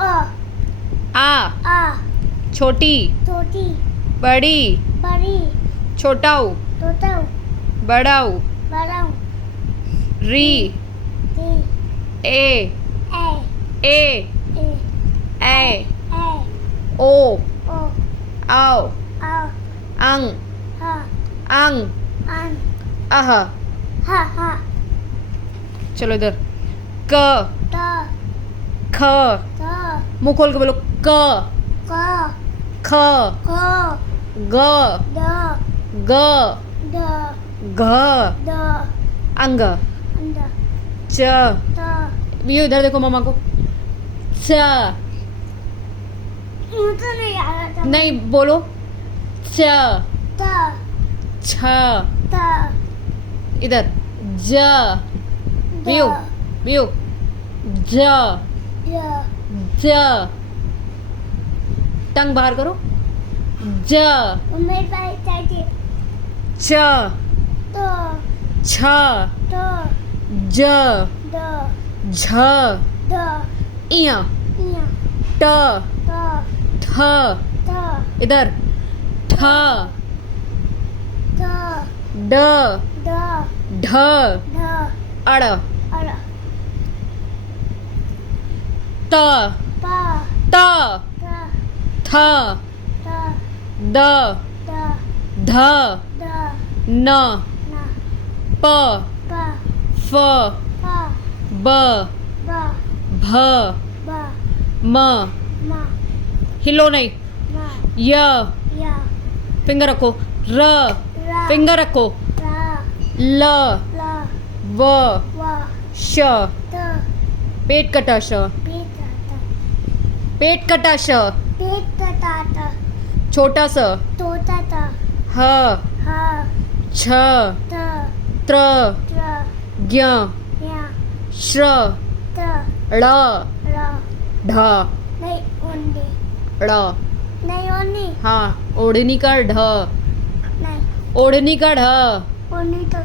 अ आ आ छोटी छोटी बड़ी बड़ी छोटाऊ छोटा बड़ाऊ बड़ा री टी ए ए ए ए ए ए ओ ओ आओ आ अंग हा अंग अन अह हा हा चलो इधर क त ख त मुंह खोल के बोलो क क ख क ग द ग द घ द अंग अंद च त ये इधर देखो मामा को च मुझे नहीं आ रहा नहीं बोलो च त छ त इधर ज व्यू व्यू ज ज ज टंग बाहर करो ज मेरे पास चाहिए च तो छ तो ज द झ द इया इया ट तो थ तो इधर ठ तो ड द ढ ध अड़ अर त प त त थ त द द ध द न न प प फ प ब ब भ ब म म हिलो नहीं म य य फिंगर रखो र र फिंगर रखो र ल ल व व श त पेट कटा श पेट त पेट कटा श पेट त त छोटा स तोता त ह ह छ त त्र त्र ज्ञ या श्र त ळ र ढ नहीं ओंडी ळ नहीं ओनी हाँ ओढ़नी का ढ नहीं ओढ़नी का ढ ओनी तो